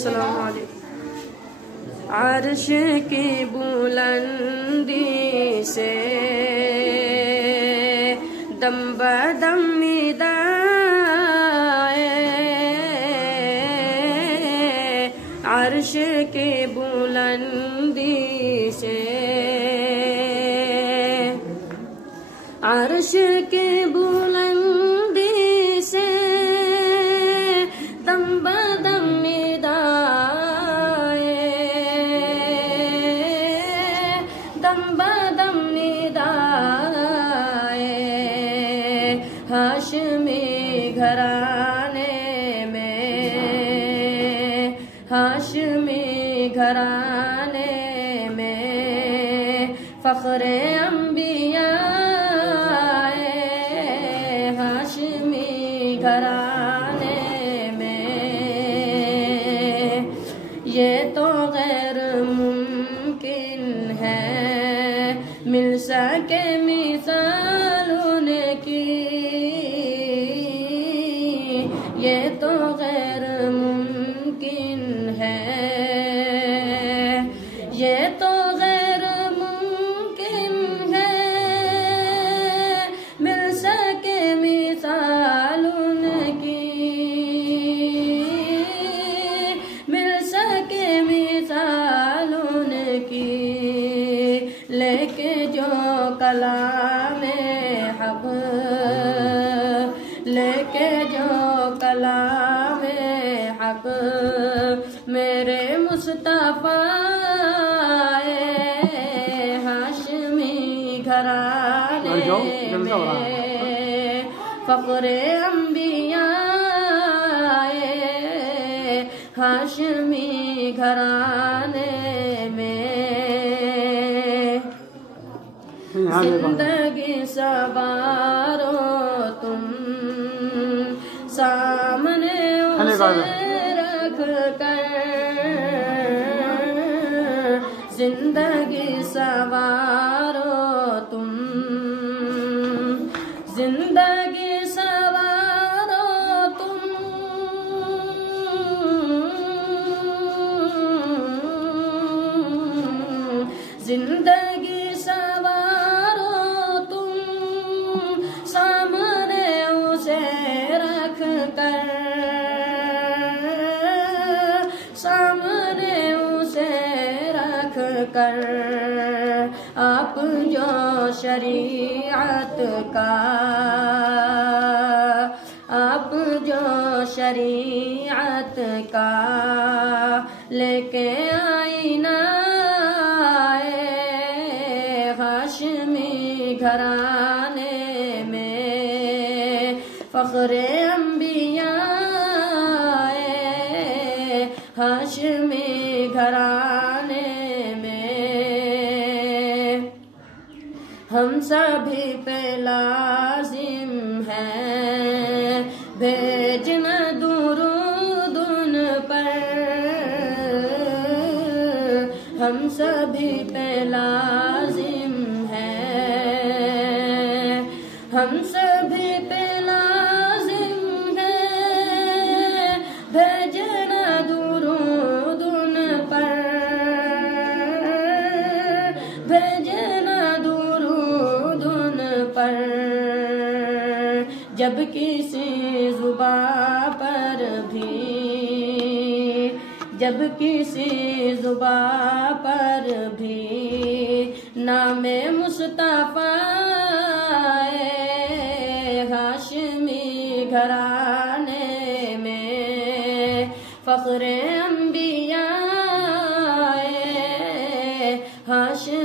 अस्सलाम वालेकुम। अर्श की बुलंदी से दम बदम निदाए, अर्श की बुलंदी से, अर्श की बुलंदी से दम बदम निदाए, दम बदम निदाए। हाशमी घराने में, हाशमी घराने में फख्रे अंबिया, हाशमी घराने में। ये तो गैर मुमकिन है मिल सके मिसाल उनकी, ये तो गैर मुमकिन है, ये तो गैर मुमकिन है मिल सके मिसाल उनकी, मिल सके मिसाल उनकी। लेके जो कलामे हक़, लेके जो कलामे हक़ मेरे मुस्तफ़ा, हाशमी घराने में फ़ख्रे अंबिया, हाशमी घराने में। जिंदगी सवारो तुम सामने उसे रख कर, जिंदगी सवारो तुम, जिंदगी सवारो तुम, जिंदगी सवारो तुम सामने उसे रख कर, सामने उसे रख कर। आप जो शरीयत का, आप जो शरीयत का लेके आईना, हाशमी घराने में फ़ख्रे अंबिया, हाशमी घराने में। हम सभी पे लाजिम है भेजना दुरूद उन पर, हम सभी पे लाजिम है, हम सभी पे लाजिम है भेजना दुरूद उन पर, भेजना दुरूद उन पर। जब किसी जुबां पर भी, जब किसी जुबां पर भी नामे मुस्तफ़ा, हाशमी घराने में फ़ख्रे अंबिया, हाशमी